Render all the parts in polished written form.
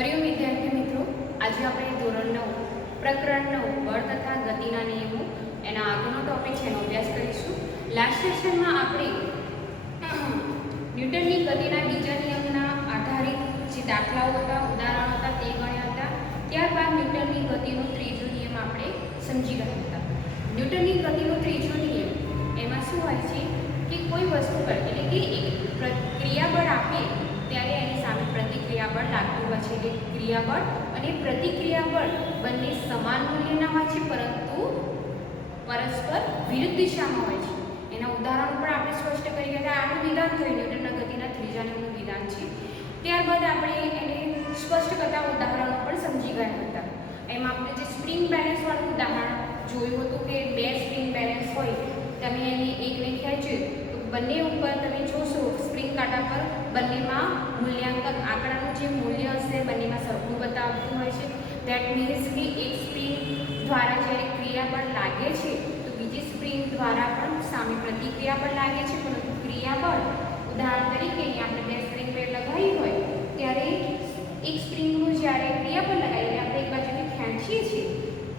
હરિઓમ વિદ્યાર્થી મિત્રો, આજે આપણે ધોરણ 9 પ્રકરણ 9 બળ તથા ગતિના નિયમો એના આગળનો ટોપિક છે એનો અભ્યાસ કરીશું. લાસ્ટ સેશનમાં આપણે ન્યૂટનની ગતિના બીજા નિયમના આધારિત જે દાખલાઓ હતા, ઉદાહરણો હતા તે ગણ્યા હતા. ત્યારબાદ ન્યૂટનની ગતિનો ત્રીજો નિયમ આપણે સમજી ગયા હતા. ન્યૂટનની ગતિનો ત્રીજો નિયમ એમાં શું હોય છે કે કોઈ વસ્તુ પર એટલે કે એક ક્રિયાબળ આપે ત્યારે એની સામે પ્રતિક્રિયાબળ લાગતું હોય છે. એટલે ક્રિયાબળ અને પ્રતિક્રિયાબળ બંને સમાન મૂલ્યના હોય છે, પરંતુ પરસ્પર વિરુદ્ધ દિશામાં હોય છે. એના ઉદાહરણ પણ આપણે સ્પષ્ટ કરી ગયા. આનું વિધાન થયું ન્યૂટનના ગતિના ત્રીજા નિયમનું વિધાન છે. ત્યારબાદ આપણે એને સ્પષ્ટ કરતા ઉદાહરણો પણ સમજી ગયા હતા. એમાં આપણે જે સ્પ્રિંગ બેલેન્સ વાળું ઉદાહરણ જોયું હતું કે બે સ્પ્રિંગ બેલેન્સ હોય, તમે એની એકને ખેંચ્યું તો બંને ઉપર તમે જોશો સ્પ્રિંગ કાંટા પર બંનેમાં મૂલ્યાંકન આંકડાનું જે મૂલ્ય હશે બંનેમાં સરખું બતાવતું હોય છે. દેટ મીન્સ કે એક સ્પ્રિંગ દ્વારા જ્યારે ક્રિયાબળ લાગે છે તો બીજી સ્પ્રિંગ દ્વારા પણ સામે પ્રતિક્રિયા પણ લાગે છે, પરંતુ ક્રિયાબળ ઉદાહરણ તરીકે અહીંયા આપણે બે સ્પ્રિંગ પેડ લગાવી હોય ત્યારે એક સ્પ્રિંગનું જ્યારે ક્રિયાબળ લગાવીને આપણે એક બાજુથી ખેંચીએ છીએ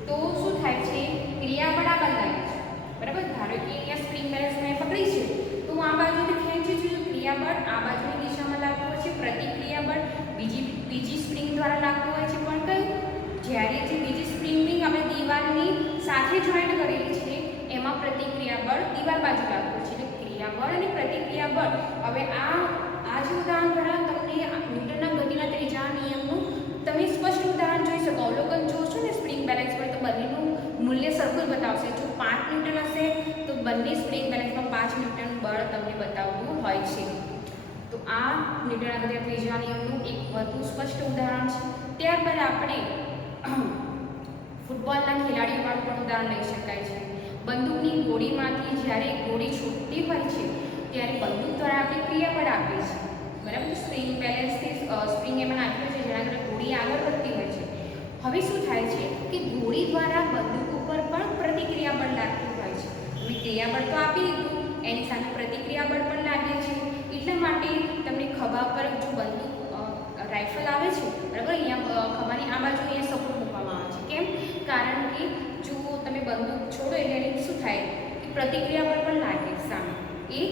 તો શું થાય છે, ક્રિયાબળ આ બાજુ લાગે છે. બરાબર, ધારો કે અહીંયા સ્પ્રિંગ બેલેન્સ મેં પકડી છે તો હું આ બાજુથી ખેંચી છું તો ક્રિયાબળ આ બાજુની દિશામાં લાગતું હોય છે, પ્રતિક્રિયાબળ બીજી સ્પ્રિંગ દ્વારા લાગતું હોય છે. પણ કયું, જ્યારે જે બીજી સ્પ્રિંગની આપણે દિવાલની સાથે જોઈન્ટ કરેલી છે એમાં પ્રતિક્રિયાબળ દિવાલ બાજુ લાગતું છે. એટલે ક્રિયાબળ અને પ્રતિક્રિયાબળ. હવે આ જે ઉદાહરણ દ્વારા તમને ન્યૂટનના ગતિના ત્રીજા નિયમનું તમે સ્પષ્ટ ઉદાહરણ જોઈ શકો. અવલોકન જોશો ને સ્પ્રિંગ બેલેન્સ પર તો બંનેનું મૂલ્ય સરખું જ બતાવશે. જો 5 ન્યૂટન હશે તો બંને સ્પ્રિંગ બેલેન્સમાં 5 ન્યૂટન બળ તમને બતાવતું હોય છે. તો આ ન્યૂટનના ગતિના ત્રીજા નિયમનું એક વધુ સ્પષ્ટ ઉદાહરણ છે. ત્યારબાદ આપણે ફૂટબોલના ખેલાડીઓવાળું પણ ઉદાહરણ લઈ શકાય છે. બંદૂકની ગોળીમાંથી જ્યારે ગોળી છૂટતી હોય છે ત્યારે બંદૂક દ્વારા આપણે ક્રિયાબળ આપીએ છીએ. બરાબર, સ્પ્રિંગ બેલેન્સથી સ્પ્રિંગ એમાં નાખ્યું છે જેના કારણે ગોળી આગળ વધતી હોય છે. હવે શું થાય છે કે ગોળી દ્વારા બંદૂક ઉપર પણ પ્રતિક્રિયાબળ લાગતું હોય છે. અમે ક્રિયાબળ તો આપી દીધું, એની સામે પ્રતિક્રિયાબળ પણ લાગે છે. એટલા માટે તમને ખભા પર જો બંદૂક રાઇફલ આવે છે, બરાબર, અહીંયા ખભાની આ બાજુ અહીંયા સપોર્ટ મૂકવામાં આવે છે. કેમ? કારણ કે જો તમે બંદૂક છોડો એટલે એની શું થાય કે પ્રતિક્રિયાબળ પણ લાગે સામે. એ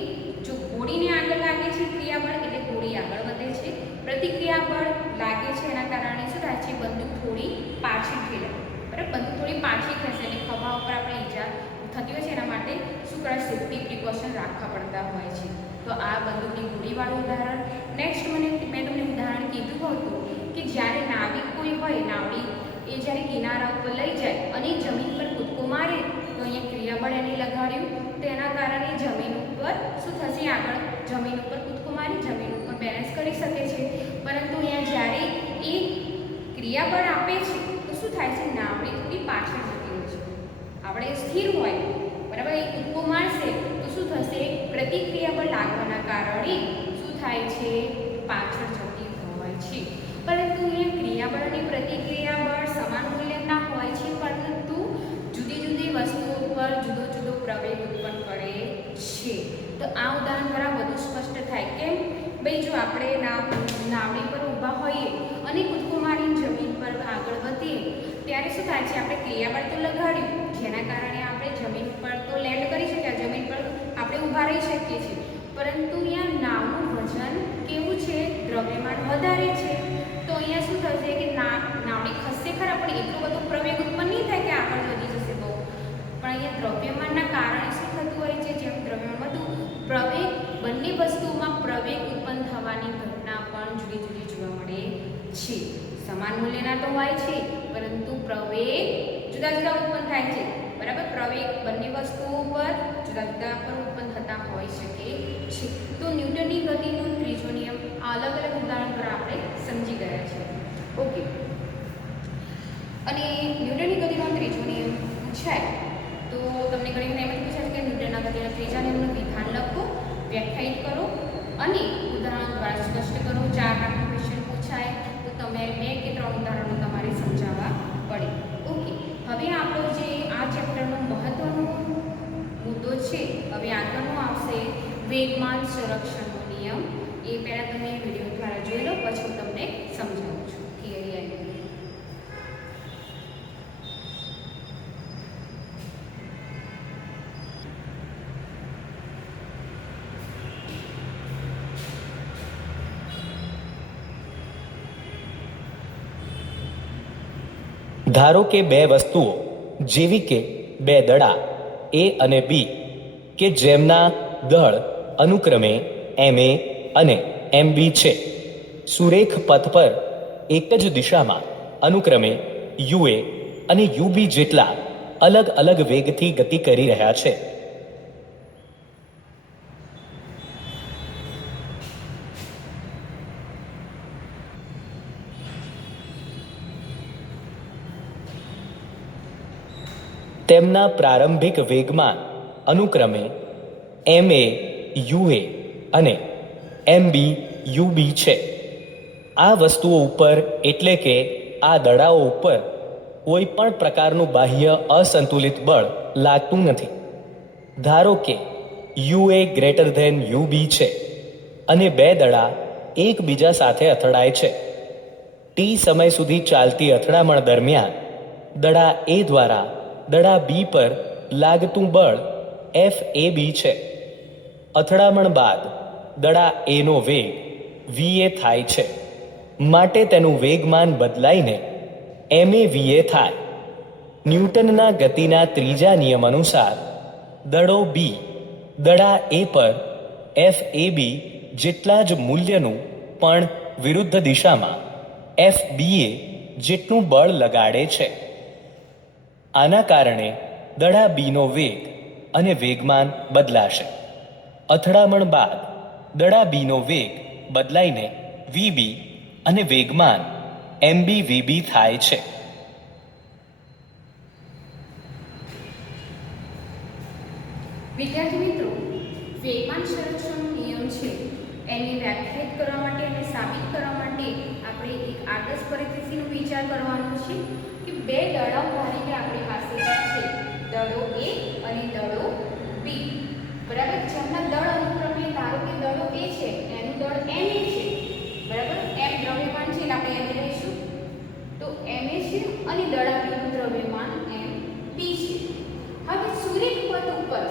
જો ગોળીને આગળ લાગે છે ક્રિયાબળ એટલે ગોળી આગળ વધે છે, પ્રતિક્રિયાબળ લાગે છે એના કારણે શું થાય છે, બંદૂક થોડી પાછી ખેલાય. બરાબર, બંદૂક થોડી પાછી ખેંચે એટલે ખભા ઉપર આપણે ઈજા થતી હોય છે. એના માટે શું કરે, સેફ્ટી પ્રિકોશન રાખવા પડતા હોય છે. તો આ બંદૂકની ગોળીવાળું ઉદાહરણ. નેક્સ્ટ મેં તમને ઉદાહરણ કીધું હતું કે જ્યારે નાવિક કોઈ હોય, નાવડી એ જ્યારે કિનારા ઉપર લઈ જાય અને જમીન પર કૂદકો મારે તો અહીંયા ક્રિયાબળ એને લગાડ્યું તો એના કારણે જમીન ઉપર શું થશે, આગળ જમીન ઉપર કૂદકો મારી જમીન ઉપર બેલેન્સ કરી શકે છે. પરંતુ અહીંયા જ્યારે એ ક્રિયાબળ આપે છે તો શું થાય છે, નાવડી થોડી પાછળ જતી હોય છે. આપણે સ્થિર હોય, બરાબર, એ કૂદકો મારશે તો શું થશે, પ્રતિક્રિયાબળ લાગવાના કારણે શું થાય છે, પાછળ જતી હોય છે. પરંતુ અહીંયા ક્રિયાબળ અને પ્રતિક્રિયાબળ સમાન મૂલ્યના હોય છે, પરંતુ જુદી જુદી વસ્તુઓ પર જુદો જુદો પ્રવેગ ઉત્પન્ન કરે છે. તો આ ઉદાહરણ દ્વારા વધુ સ્પષ્ટ થાય. કેમ ભાઈ, જો આપણે નાવડી પર ઊભા હોઈએ અને કૂદકો મારીને જમીન પર આગળ વધીએ ત્યારે શું થાય છે, આપણે ક્રિયાબળ તો લગાડ્યું જેના કારણે આપણે જમીન પર તો લેન્ડ કરી શકીએ, જમીન પર આપણે ઊભા રહી શકીએ છીએ. પરંતુ અહીંયા નાવનું વજન કેવું છે, દ્રવ્યમાન વધારે છે. તો અહીંયા શું થશે કે નાવડી ખસશે ખરા પણ એટલું બધું પ્રવેગ ઉત્પન્ન નહીં થાય કે આગળ વધી જશે બહુ. પણ અહીંયા દ્રવ્યમાનના કારણે શું થતું હોય છે, જેમ દ્રવ્યમાન વધુ પ્રવેગ, બંને વસ્તુઓમાં પ્રવેગ ઉત્પન્ન થવાની ઘટના પણ જુદી જુદી જોવા મળે છે. સમાન મૂલ્યના તો હોય છે પરંતુ પ્રવેગ જુદા જુદા ઉત્પન્ન થાય છે. બરાબર, પ્રવેગ બંને વસ્તુઓ પર જુદા જુદા પર ઉત્પન્ન થતા હોઈ શકે છે. તો ન્યૂટનની ગતિનો ત્રીજો નિયમ આ અલગ અલગ ઉદાહરણ પર આપણે સમજી ગયા છે. ઓકે, અને ન્યૂટનની ગતિનો ત્રીજો નિયમ પૂછાય તો તમને ઘણી વખત એમ જ પૂછાય કે ન્યૂટનના ગતિના ત્રીજા નિયમનું વિધાન લખો, વ્યાખ્યાયિત કરો અને ઉદાહરણ દ્વારા સ્પષ્ટ કરો. 4 માર્કનો ક્વેશ્ચન પૂછાય તો તમે 2 કે 3 ઉદાહરણો તમારે સમજાવવા પડે. ઓકે, હવે આપણો જે આ ચેપ્ટરનો મહત્વનો મુદ્દો છે, હવે આગળનો આવશે વેગમાન સંરક્ષણનો નિયમ. એ પહેલાં તમે વિડીયો દ્વારા જોઈ લો, પછી હું તમને સમજાવું છું. ક્લિયર? ધારો કે બે વસ્તુઓ જેવી કે બે દડા એ અને બી કે જેમના દળ અનુક્રમે MA અને MB છે, સુરેખ પથ પર એક જ દિશામાં અનુક્રમે UA અને UB જેટલા અલગ અલગ વેગથી ગતિ કરી રહ્યા છે. તેમના પ્રારંભિક વેગમાન અનુક્રમે MA UA અને MB UB છે. આ વસ્તુઓ ઉપર એટલે કે આ દડાઓ ઉપર કોઈ પણ પ્રકારનું બાહ્ય અસંતુલિત બળ લાગતું નથી. ધારો કે UA ગ્રેટર ધેન UB છે અને બે દડા એકબીજા સાથે અથડાય છે. T સમય સુધી ચાલતી અથડામણ દરમિયાન દડા A દ્વારા દડા B પર લાગતું બળ FAB છે. અથડામણ બાદ દડા A નો વેગ VA થાય છે, માટે તેનું વેગમાન બદલાઈને MAVA થાય. ન્યૂટનના ગતિના ત્રીજા નિયમ અનુસાર દડો B દડા A પર FAB જેટલા જ મૂલ્યનું પણ વિરુદ્ધ દિશામાં FBA જેટલું બળ લગાડે છે. આના કારણે દડા બીનો વેગ અને વેગમાન બદલાશે. અથડામણ બાદ દડા બીનો વેગ બદલાઈને VB અને વેગમાન MBVB થાય છે. વિદ્યાર્થી મિત્રો, વેગમાન સંરક્ષણનો નિયમ છે એને વ્યાખ્યાયિત કરવા માટે અને સાબિત કરવા માટે આપણે એક આદર્શ પરિસ્થિતિનો વિચાર કરવાનો છે કે બે દડાઓ ધારી કે આપણી પાસે છે, દડો A અને દડો B, બરાબર. જેમના દળ અનુક્રમે ધારો કે દડો A છે એનું દળ MA છે, બરાબર. M દ્રવ્યમાન છે એટલે આપણે M લઈશું, તો MA છે અને દડા B નું દ્રવ્યમાન MB છે. હવે સુરેખ પથ ઉપર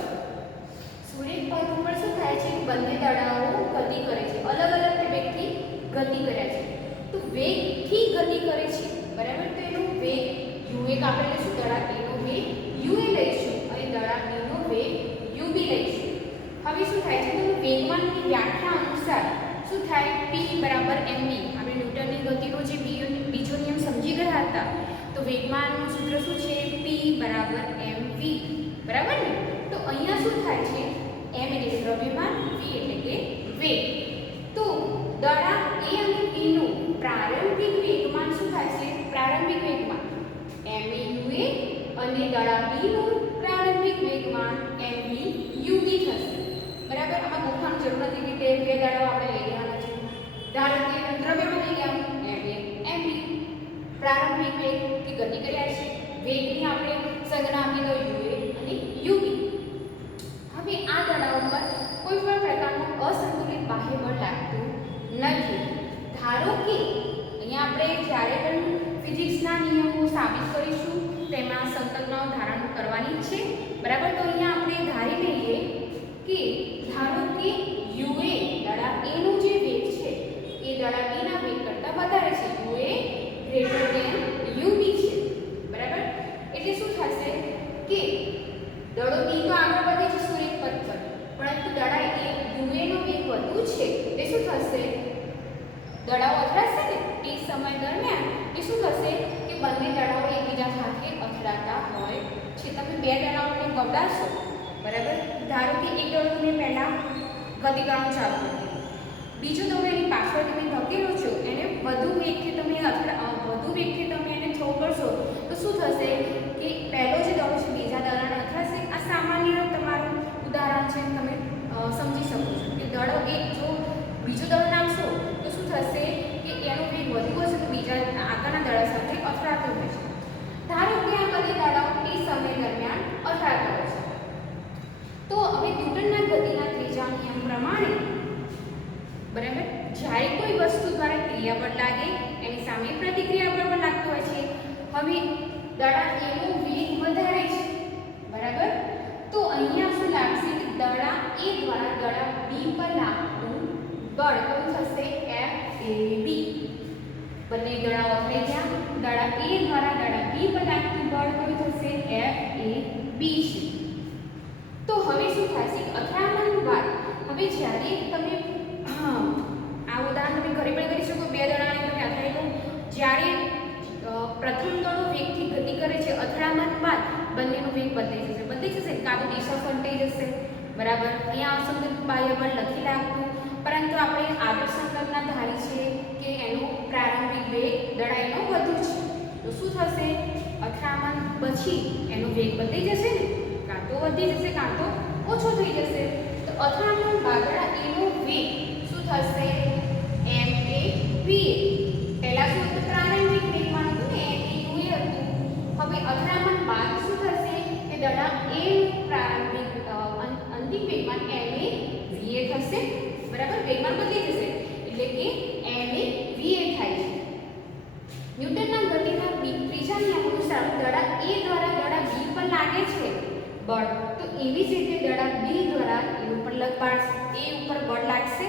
શું થાય છે? બંને દડાઓ ગતિ કરે છે, અલગ અલગ વેગથી ગતિ કર્યા છે. તો વેગથી ગતિ કરે છે, બરાબર. તો એનો વેગ UA આપણે લઈશું, દડા A નો વેગ UA લઈશું અને દડા B નો વેગ UB લઈશું. હવે શું થાય છે? તો વેગમાનની વ્યાખ્યા અનુસાર શું થાય? P બરાબર MV. આપણે ન્યૂટનની ગતિનો જે બીજો નિયમ સમજી ગયા હતા, તો વેગમાનનું સૂત્ર શું છે? P બરાબર MV, બરાબર ને? તો અહીંયા શું થાય છે? M એટલે કે દ્રવ્યમાન, V એટલે કે વેગ. તો દડા A અને B નું પ્રારંભિક વેગમાન શું થાય છે? પ્રારંભિક વેગમાન MAUA અને દડા B નું પ્રારંભિક વેગમાન MBUB થશે, બરાબર. આમાં ગોખવાની જરૂર નથી કે બે દડાઓ આપણે લઈ લેવાના છે. ધારો કે દ્રવ્યમાન લઈ ગયા MA MB, પ્રારંભિક વેગ કે ગતિ કર્યા છે, વેગની આપણે સંજ્ઞા આપી દો UA અને UB. હવે આ દડાઓ પર કોઈ પણ પ્રકારનું અસંતુલિત બાહ્ય બળ લાગતું નથી. ધારો કે અહીંયા આપણે જ્યારે પણ ફિઝિક્સના નિયમો સાબિત કરીશું તેમાં સંકલ્પનાઓ ધારણ કરવાની છે, બરાબર. તો અહીંયા આપણે ધારી લઈએ કે ધારો કે UA દડા A નું જે વેગ છે એ દડા B ના વેગ કરતાં વધારે છે, UA ગ્રેટર ધેન UB છે, બરાબર. એટલે શું થશે કે દડો B તો આગળ વધે છે સુરેખ પથ પર, પરંતુ દડા UA નો વેગ વધુ છે, એ શું થશે? દડાઓ અથડાશે ને તે સમય દરમિયાન એ શું થશે કે બંને દડાઓ એકબીજા સાથે અથડાતા હોય છે. તમે બે દડાઓને ગબડાશો, બરાબર. ધારો કે એક દડો તમે પહેલા ગતિ કરવાનું ચાલુ કર્યું, બીજો દડો એની પાછળ તમે ધકેલો છો, એને વધુ વેગથી તમે એને થ્રો કરશો, તો શું થશે કે પહેલો જે દડો છે બીજા દડાને અથડાશે. આ સામાન્ય તમારું ઉદાહરણ છે, તમે સમજી શકો છો કે દડો એક જો બીજો દડો નાખશો તો શું થશે કે એનો વેગ વધુ હશે, તો બીજા આગળના દડા સાથે અથડાતો હોય છે. ધારો કે આ બંને દડાઓ તે સમય દરમિયાન અથડાતા હોય છે. તો હવે ન્યૂટનના ગતિના ત્રીજા નિયમ પ્રમાણે, બરાબર, જ્યારે કોઈ વસ્તુ દ્વારા ક્રિયા બળ લાગે એની સામે પ્રતિક્રિયા બળ પણ લાગતું હોય છે. હવે દડા A નો વેગ વધારે છે, બરાબર. તો અહીંયા શું લાગશે કે દડા A દ્વારા દડા B પર લાગતું બળ કેવું થશે? FAB. બંને દડાઓ અથડાઈ ગયા, દડા A દ્વારા દડા B જ્યારે તમે આ ઉદાહરણ તમે ઘરે પણ કરી શકો. બે દડાને તમે અથડાયું, જ્યારે પ્રથમ દડો વેગથી ગતિ કરે છે, અથડામણ બાદ બંનેનો વેગ બદલાઈ જશે. કાં તો દિશા ફંટાઈ જશે, બરાબર. અહીંયા અસંતુલિત બાહ્ય બળ નથી લાગતું, પરંતુ આપણે આગળ સંકલ્પના ધારી છે કે એનો પ્રારંભિક વેગ દડા એનો વધુ છે. તો શું થશે? અથડામણ પછી એનો વેગ બદલાઈ જશે ને, કાં તો વધી જશે કાં તો ઓછો થઈ જશે. તો અથડામણ બાદ દડા એનો વેગ શું થશે? ma પહેલા શું હતું? પ્રારંભિક વેગમાન હતું ને, ma હતું. હવે અથડામણ બાદ શું થશે કે દડા a નું પ્રારંભિક અંતિમ વેગમાન ma થશે, બરાબર. વેગમાન બદલી જશે એટલે કે ma થાય છે. ન્યૂટનના ગતિના ત્રીજા નિયમ અનુસાર દડા a દ્વારા દડા b પર લાગે છે બળ, તો એવી જ રીતે દડા b દ્વારા a ઉપર બળ લાગશે.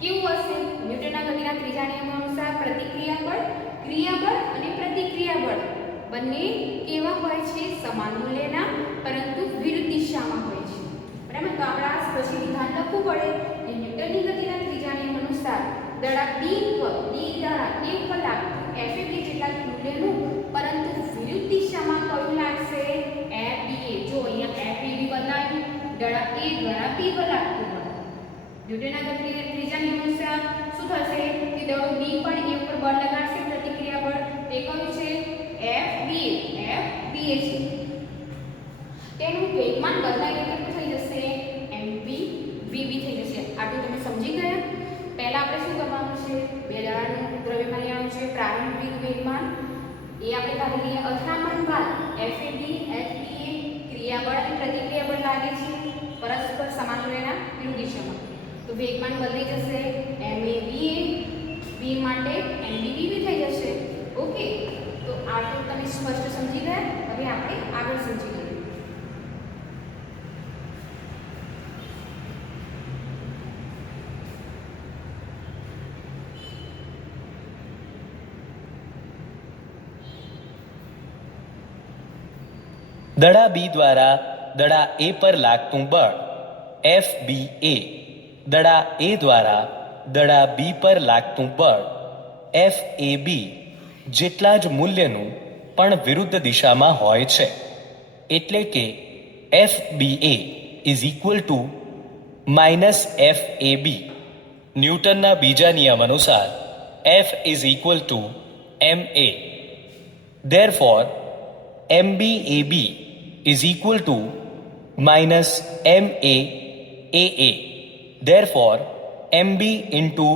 કેવું હશે? ન્યૂટનના ગતિના ત્રીજા નિયમ અનુસાર પ્રતિક્રિયા બળ, ક્રિયા બળ અને પ્રતિક્રિયા બળ બંને કેવા હોય છે? સમાન મૂલ્યના, પરંતુ વિરુદ્ધ દિશામાં હોય છે, બરાબર. તો આપણે આ પછી વિધાન લખવું પડે કે ન્યૂટનની ગતિના ત્રીજા નિયમ અનુસાર દડા b દ્વારા a ઉપર લાગતું Fab જેટલા મૂલ્યનું, પરંતુ વિરુદ્ધ દિશામાં કયું લાગશે? Fba. જો અહીંયા Fab બદલાયું, દડા a દ્વારા b પર લાગતું બળ. ન્યૂટનના ગતિના ત્રીજા નિયમ અનુસાર શું થશે કે દડો b પણ a ઉપર બળ લગાડશે, પ્રતિક્રિયા બળ. તે કયું છે? Fba છે. તેનું વેગમાન બદલાઈને કેટલું થઈ જશે? mv થઈ જશે. આટલું તમે સમજી ગયા? પહેલા આપણે શું કરવાનું છે? બે દડાનું દ્રવ્યમાન લેવાનું છે, પ્રારંભિક વેગમાન એ આપણે ધારી લઈએ. અથડામણ બાદ Fab Fba ક્રિયાબળ અને પ્રતિક્રિયાબળ લાગે છે પરસ્પર સમાન મૂલ્યના વિરુદ્ધ દિશામાં, તો વેગમાન બદલાઈ જશે. mava v માટે mvv થઈ જશે. ઓકે, તો આટલું તમે સ્પષ્ટ સમજી ગયા. હવે આપણે આગળ સમજી લઈએ. દડા બી દ્વારા દડા એ પર લાગતું બળ FBA, દડા એ દ્વારા દડા બી પર લાગતું બળ FAB જેટલા જ મૂલ્યનું પણ વિરુદ્ધ દિશામાં હોય છે. એટલે કે FBA is equal to minus FAB. ન્યૂટનના બીજા નિયમ અનુસાર F is equal to MA. Therefore, MBAB is equal to minus MAAA. Therefore, MB into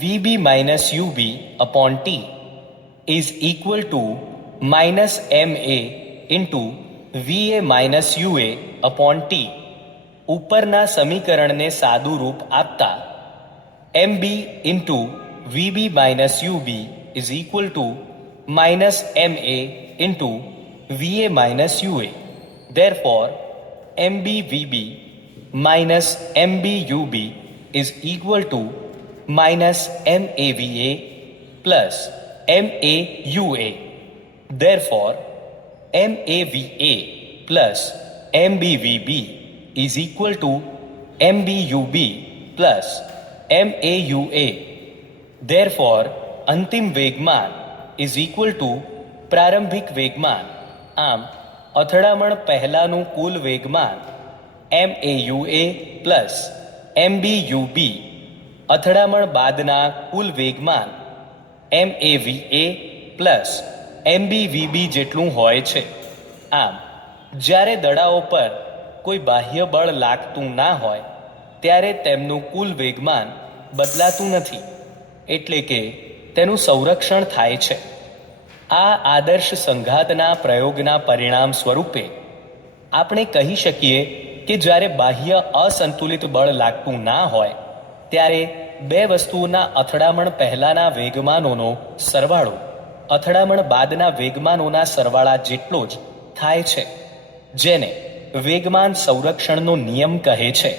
VB minus UB upon T is equal to minus MA into VA minus UA upon T. ઉપરના સમીકરણને સાદું રૂપ આપતા MB into VB minus UB is equal to minus MA into VA minus UA. Therefore, MBVB minus MBUB is equal to minus MAVA plus MAUA. Therefore, MAVA plus MBVB is equal to MBUB plus MAUA. Therefore, અંતિમ વેગમાન is equal to પ્રારંભિક વેગમાન. આમ અથડામણ પહેલાનું કુલ વેગમાન MAUA plus MBUB, અથડામણ બાદના કુલ વેગમાન MAVA પ્લસ MBVB જેટલું હોય છે. આમ જ્યારે દડાઓ પર કોઈ બાહ્ય બળ લાગતું ના હોય ત્યારે તેમનું કુલ વેગમાન બદલાતું નથી, એટલે કે તેનું સંરક્ષણ થાય છે. આ આદર્શ સંઘાતના પ્રયોગના પરિણામ સ્વરૂપે આપણે કહી શકીએ કે જ્યારે બાહ્ય અસંતુલિત બળ લાગતું ના હોય ત્યારે બે વસ્તુઓના અથડામણ પહેલાંના વેગમાનોનો સરવાળો અથડામણ બાદના વેગમાનોના સરવાળા જેટલો જ થાય છે, જેને વેગમાન સંરક્ષણનો નિયમ કહે છે.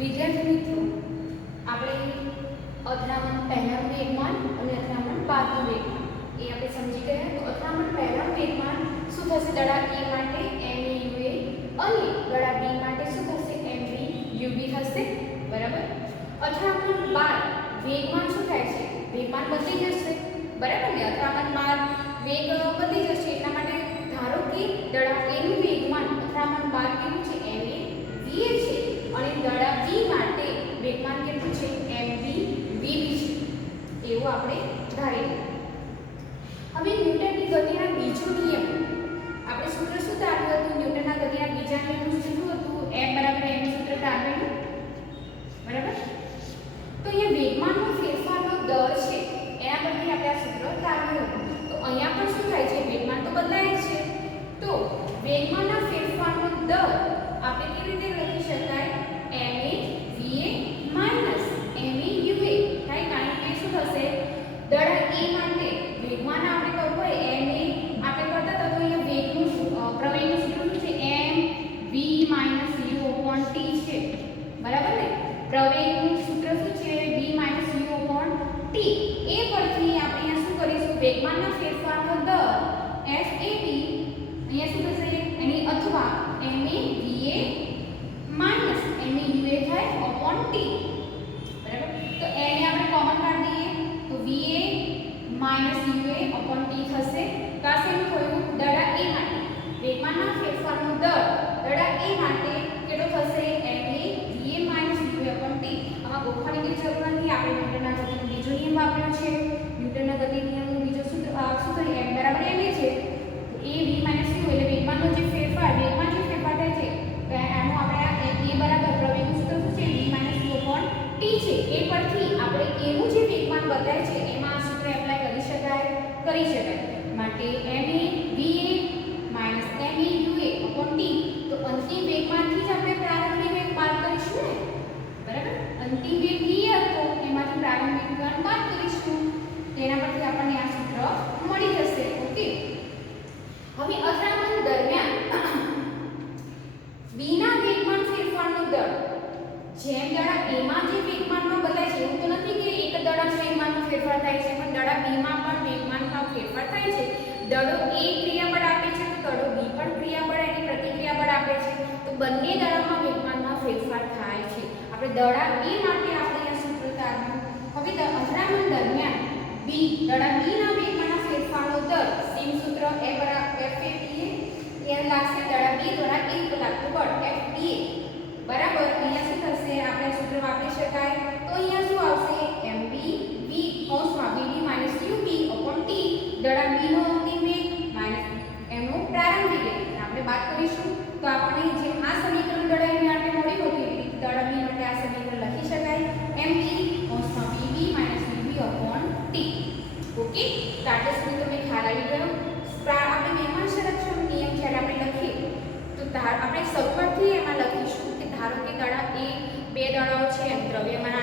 વિદ્યાર્થી મિત્રો, આપણે અથડામણ પહેલાનું વેગમાન અને અથડામણ બાદનું વેગમાન એ આપણે સમજી ગયા. તો અથડામણ પહેલા વેગમાન શું થશે દડા A માટે MAUA અને દડા B માટે શું થશે MBUB થશે. બરાબર. અથડામણ બાદ વેગમાન શું થાય છે? વેગમાન બદલી જશે. બરાબર ને? અથડામણ બાદ વેગ બદલી જશે. એટલા માટે ધારો કે દડા A નું વેગમાન અથડામણ બાદ કેવું છે MAVA છે અને દડા B માટે વેગમાન કેટલું છે MBVB છે એવું આપણે ધારી લઈએ. હવે ન્યૂટનની ગતિના બીજો નિયમ આપણે સૂત્ર શું તારવ્યું હતું? ન્યૂટનના ગતિના બીજા નિયમનું શું હતું? F બરાબર m નું સૂત્ર તારવેલું. બરાબર. તો અહીંયા વેગમાનનો ફેરફારનો દર છે એના પરથી આપણે આ સૂત્ર તારવ્યું હતું. તો અહીંયા પણ શું થાય છે? વેગમાન તો બદલાય જ છે. તો વેગમાનના ફેરફારનો દર આપણે કેવી રીતે લખી શકાય? ma va maua થાય. કારણ કે શું થશે? દડા A માટે વેગમાન આપણે કરવું હોય ma આપણે કરતા હતા તો અહીંયા વેગનું પ્રવેગનું સૂત્ર શું છે mv - u/t છે. બરાબર ને? પ્રવેગનું સૂત્ર શું છે v - u/t. એ પરથી આપણે અહીંયા શું કરીશું? વેગમાનના ફેરફારનો દર FAB અહીંયા શું થશે? એની અથવા ma va maua થાય upon t. બરાબર. તો a ને આપણે કોમન કાઢી દઈએ તો va - ua upon t થશે. તો આ શેનું થયું? દડા A માટે વેગમાનના ફેરફારનો દર દડા A માટે કેટલો થશે? ma va - ua upon t. આમાં ગોખવાની કોઈ જરૂર નથી. આપણે ન્યૂટનના ગતિનો બીજો નિયમ વાપર્યો છે. ન્યૂટનના ગતિ નિયમનો બીજો સૂત્ર શું થયું? m બરાબર ma છે. તો a v - u એટલે વેગમાનનો જે ફેરફાર થાય છે તો આનો આપણે આ a બરાબર પ્રવેગનું સૂત્ર શું છે v - u upon t છે. એ પરથી આપણે a નું જે વેગમાન બદલાય છે એમાં આ સૂત્ર એપ્લાય કરી શકાય. માટે ma va maua upon t. તો અંતિમ વેગમાનથી જ આપણે પ્રારંભિક વેગ બાદ કરીશું ને. બરાબર. અંતિમ વેગ v હતો એમાંથી પ્રારંભિક વેગ બાદ કરીશું. તેના પરથી આપણને આ સૂત્ર મળી જશે. ઓકે. હવે અથડામણ દરમિયાન b ના વેગમાન ફેરફારનો દર જેમ દડા A માં જે વેગમાનમાં બદલાય છે એવું તો નથી કે એક દડાના વેગમાનમાં ફેરફાર થાય છે, પણ દડા B માં પણ વેગમાનમાં ફેરફાર થાય છે. દડો A ક્રિયાબળ આપે છે તો દડો B પણ ક્રિયાબળ એની પ્રતિક્રિયાબળ આપે છે. તો બંને દડામાં વેગમાનમાં ફેરફાર થાય છે. આપણે દડા A માટે આપણે આ સૂત્ર તારવ્યું. હવે અથડામણ દરમિયાન દડા B ના વેગમાનના ફેરફારનો દર સેમ સૂત્ર A બરાબર FABA એ લાગશે દડા B દ્વારા 1 લાગતું બળ FBA બરાબર. અહીંયા શું થશે? આપણે સૂત્ર વાપરી શકાય. તો અહીંયા શું આવશે? mb v કૌંસમાં vd - ub / t. દડા B નો અંતિમ વેગ માઈનસ m નો પ્રારંભિક વેગ આપણે બાદ કરીશું. તો આપણે જે આ સમીકરણ દડા A માટે મળ્યું હતું એ રીતે દડા B માટે આ સમીકરણ લખી શકાય mb કૌંસમાં vb - vb / t. ઓકે. તો આટલે સુધી તમે ખ્યાલ આવી ગયો. આપણે વેગમાન સંરક્ષણ નિયમ જ્યારે આપણે લખીએ તો આપણે શરૂઆતથી એમાં લખીશું કે ધારો કે દડા A બે દડાઓ છે એમ દ્રવ્યમાન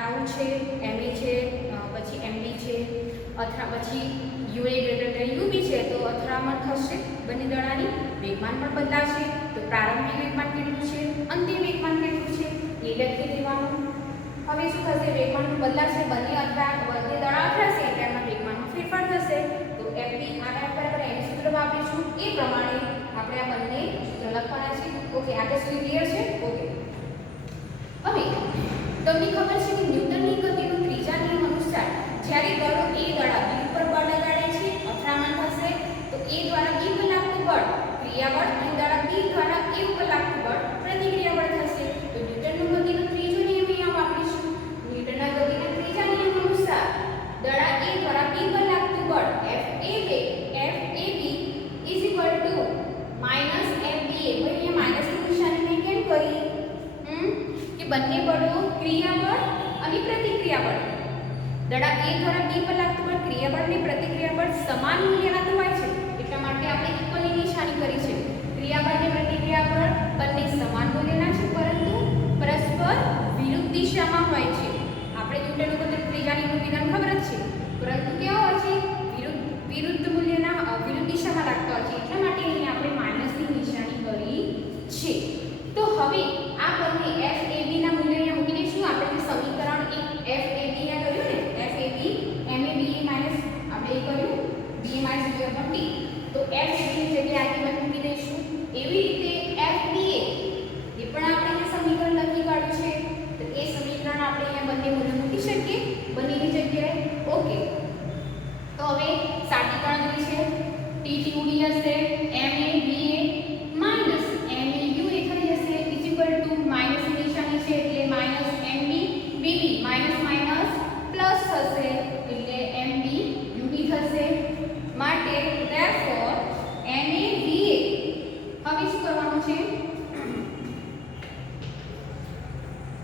આવું છે ma છે પછી mb છે અથવા પછી ua > ub છે. તો અથડામણ થશે બંને દડાની. વેગમાન પણ બદલાશે. તો પ્રારંભિક વેગમાન કેટલું છે, અંતિમ વેગમાન કેટલું છે એ લખી દેવાનું. હવે શું થશે? વેગમાન બદલાશે. બંને દડા અથડાશે એટલે એમાં વેગમાનમાં ફેરફાર થશે. તો fb આ બરાબર એનું સૂત્ર વાપરીશું. એ પ્રમાણે આપણે આ બંને સૂત્ર લખવાના છે. ઓકે. આટલે સુધી ક્લિયર છે? ઓકે. હવે તમને ખબર છે કે ન્યૂટનની ગતિનો ત્રીજા નિયમ અનુસાર જ્યારે દડો A દડા B ઉપર બળ લગાડે છે અથડામણ થશે તો A દ્વારા B પર લાગતું બળ ક્રિયાબળ અને દડા B દ્વારા A ઉપર લાગતું બળ પ્રતિક્રિયાબળ થશે. તો ન્યૂટનનો ગતિનો ત્રીજો નિયમ અહીંયા વાપરીશું. ન્યૂટનના ગતિના ત્રીજા નિયમ અનુસાર દડા A દ્વારા B પર લાગતું બળ FAB માઈનસ FBA. ભાઈ અહીંયા માઈનસની નિશાની મેં કેમ કરી? કે બંને બળો ક્રિયાબળ અને પ્રતિક્રિયાબળ દડા A દ્વારા B પર લાગતું બળ ક્રિયાબળ અને પ્રતિક્રિયાબળ સમાન મૂલ્યના તો હોય છે એટલા માટે આપણે ઇક્વલની નિશાની કરી છે. ક્રિયાબળ અને પ્રતિક્રિયાબળ બંને સમાન મૂલ્યના છે પરંતુ પરસ્પર વિરુદ્ધ દિશામાં હોય છે. આપણે ન્યૂટનનો ગતિનો ત્રીજા નિયમનું વિધાન ખબર જ છે, પરંતુ કેવા હોય છે? વિરુદ્ધ મૂલ્યના વિરુદ્ધ દિશામાં લાગતા હોય છે. એટલા માટે અહીં આપણે માઈનસની નિશાની કરી છે. તો હવે આ બંને FAB ના મૂલ્ય અહીંયા મૂકી દઈશું. આપણે જે સમીકરણ એક FAB ના કર્યું ને FAB MABA માઈનસ આપણે એ કર્યું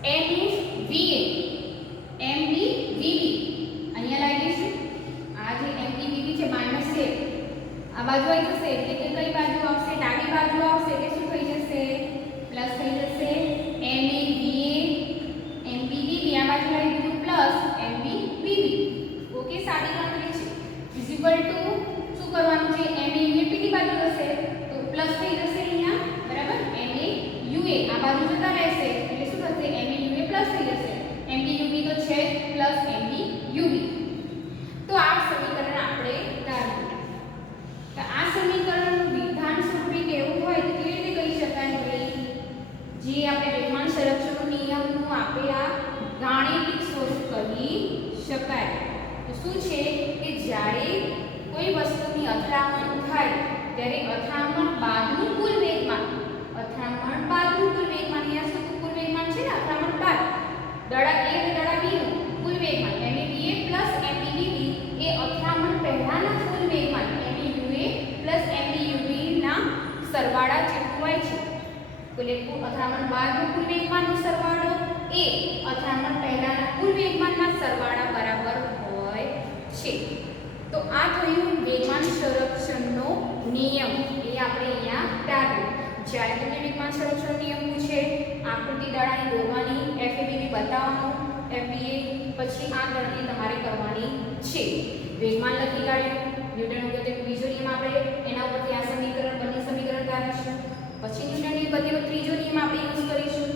M is VA, MB VB. અહીંયા લાવી દઈશું. આ જે MB VB છે માઈનસ છે આ બાજુ આવી જશે એટલે કે કઈ બાજુ આવશે? ડાબી બાજુ આવશે એટલે શું થઈ જશે? પ્લસ થઈ જશે. MA VA MB VB આ બાજુ લાવી દીધું પ્લસ MB VB. ઓકે, સાદી ગણતરી છે. ઇઝ ઇક્વલ ટુ શું કરવાનું છે? MA UA પેલી બાજુ જશે તો પ્લસ થઈ જશે અહીંયા, બરાબર? MA UA આ બાજુ જતા રહેશે એટલે શું થશે? MA UA પ્લસ થઈ જશે. MB UB તો છે પ્લસ MB UB. તો આ સમીકરણ આપણે ધાર્યું. તો આ સમીકરણનું વિધાન સ્વરૂપે કેવું હોય તો કેવી રીતે કહી શકાય? ભાઈ જે આપણે વેગમાન સંરક્ષણનો નિયમનું આપેલા ગાણિતિક સ્વરૂપ કહી શકાય. તો શું છે કે જ્યારે કોઈ વસ્તુની અથડામણ થાય ત્યારે અથડામણ બાદનું કુલ વેગમાન, અથડામણ બાદનું કુલ વેગમાન, અહીંયા શું કુલ વેગમાન છે ને? અથડામણ બાદ દડા A અને દડા B નું કુલ વેગમાન MA VA MB VB એ અથડામણ પહેલાના કુલ વેગમાન MA UA MB UB ના સરવાળા જેટલું હોય છે. કુલ અથડામણ બાદનું કુલ વેગમાનનો સરવાળો એ અથડામણ પહેલાના કુલ વેગમાનના સરવાળા બરાબર હોય છે. તો આ થયું વેગમાન સંરક્ષણનો નિયમ. એ આપણે અહીંયા ટાળ્યું. જ્યારે તમને વેગમાન સંરક્ષણ નિયમ પૂછે, આકૃતિ દડાની દોરવાની, FABB બતાવવાનું, FBA, પછી આ ગણતરી તમારે કરવાની છે. વેગમાન લખી કાઢ્યું, ન્યૂટનનો ગતિનો બીજો નિયમ આપણે એના ઉપરથી આ સમીકરણ બંને સમીકરણ કાઢીશું. પછી ન્યૂટનની ગતિનો ત્રીજો નિયમ આપણે યુઝ કરીશું.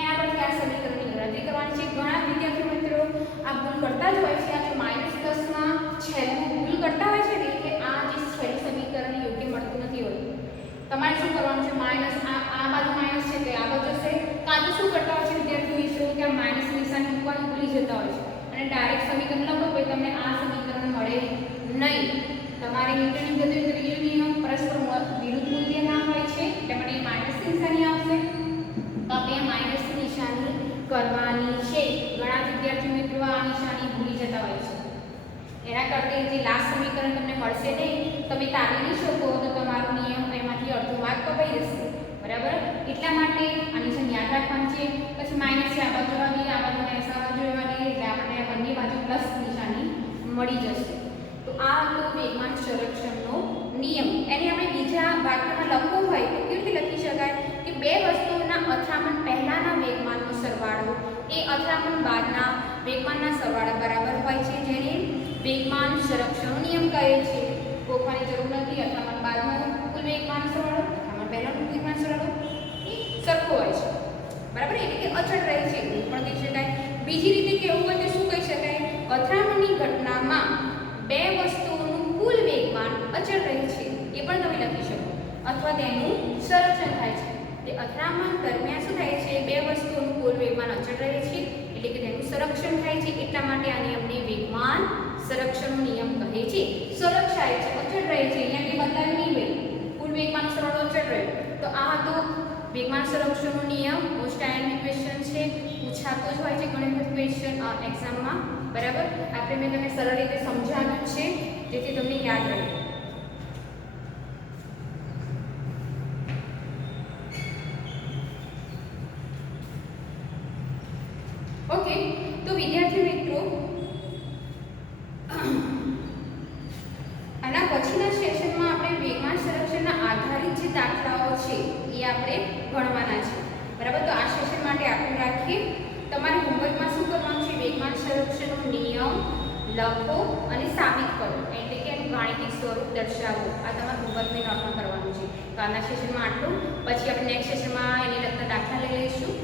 એના પરથી આ સમીકરણની ગણતરી કરવાની છે. ઘણા વિદ્યાર્થી મિત્રો આ ભૂલ કરતા જ હોય છે. આ જે -10માં છેલ્લું ભૂલ કરતા હોય છે ને એટલે આ જે છેલ્લું સમીકરણ યોગ્ય મળતું નથી હોતું. તમારે શું કરવાનું છે? માઈનસ આ બાજુ માઈનસ છે તો આ બાજુ જશે. કાં તો શું કરતા હોય છે વિદ્યાર્થી મિત્રો કે આ માઈનસ નિશાની મૂકવાનું ભૂલી જતા હોય છે અને ડાયરેક્ટ સમીકરણ લખો તો તમને આ સમીકરણ મળે નહીં. તમારે ન્યૂટનની ગતિનો ત્રીજો નિયમ પરસ્પર વિરુદ્ધ મૂલ્યના હોય છે એટલે માટે માઈનસ નિશાની આવશે. તો આપણે માઈનસ નિશાની કરવાની છે. ઘણા વિદ્યાર્થી મિત્રો આ નિશાની ભૂલી જતા હોય છે. એના કરતાં જે લાસ્ટ સમીકરણ તમને મળશે નહીં, તમે તારી નહીં શકો તો તમારો નિયમ એમાંથી અડધો માર્ક કપાઈ જશે, બરાબર? એટલા માટે આ નિશાની યાદ રાખવાની છે. પછી માઈનસ છે આ બાજુ જવાની, આ બાજુ માઈનસ આ બાજુ જવાની એટલે આપણને બંને બાજુ પ્લસ નિશાની મળી જશે. તો આ હતો વેગમાન સંરક્ષણનો નિયમ. એને આપણે બીજા વાક્યમાં લખવું હોય તો કેવી રીતે લખી શકાય કે બે વસ્તુઓના અથડામણ પહેલાના વેગમાનનો સરવાળો એ અથડામણ બાદના વેગમાનના સરવાળા બરાબર હોય છે, જેને વેગમાન સંરક્ષણનો નિયમ કહે છે. ગોખવાની જરૂર નથી. અથડામણ બાદનો કુલ વેગમાન સરવાળો, અથડામણ પહેલાનો વેગમાન સરવાળો એ સરખો હોય છે, બરાબર? એટલે કે અચળ રહે છે એવું પણ કહી શકાય. બીજી રીતે કેવું હોય તો શું કહી શકાય? અથડામણની ઘટનામાં બે વસ્તુઓનું કુલ વેગમાન અચળ રહે છે એ પણ તમે લખી શકો. અથવા તેનું સંરક્ષણ થાય છે. તે અથડામણ દરમિયાન શું થાય છે? બે વસ્તુઓનું કુલ વેગમાન અચળ રહે છે એટલે કે તેનું સંરક્ષણ થાય છે. એટલા માટે આ નિયમને વેગમાન સંરક્ષણનો નિયમ કહે છે. સંરક્ષાય છે, અચળ રહે છે. અહીંયા કંઈ બદલાયું નહીં ભાઈ, કુલ વેગમાનનો સરવાળો અચળ રહે. તો આ હતો વેગમાન સંરક્ષણનો નિયમ. મોસ્ટ ડાયનેમિક ક્વેશ્ચન છે, પૂછાતો જ હોય છે ઘણી બધી ક્વેશ્ચન એક્ઝામમાં, બરાબર? આપણે મેં તમને સરળ રીતે સમજાવ્યું છે જેથી તમને યાદ રહે. ઓકે, તો વિદ્યાર્થી મિત્રો આના પછીના સેશનમાં આપણે વેગમાન સંરક્ષણના આધારિત જે દાખલાઓ છે એ આપણે ભણવાના છે, બરાબર? તો આ સેશન માટે આપણે રાખીએ. તમારે હોમવર્કમાં શું કરવાનું છે? વેગમાન સંરક્ષણનો નિયમ લખો અને સાબિત કરો, એટલે કે એનું ગાણિતિક સ્વરૂપ દર્શાવો. આ તમારે હોમવર્કની નોટમાં કરવાનું છે. તો આજના સેશનમાં આટલું. પછી આપણે નેક્સ્ટ સેશનમાં એને લગતા દાખલા લઈ લઈશું.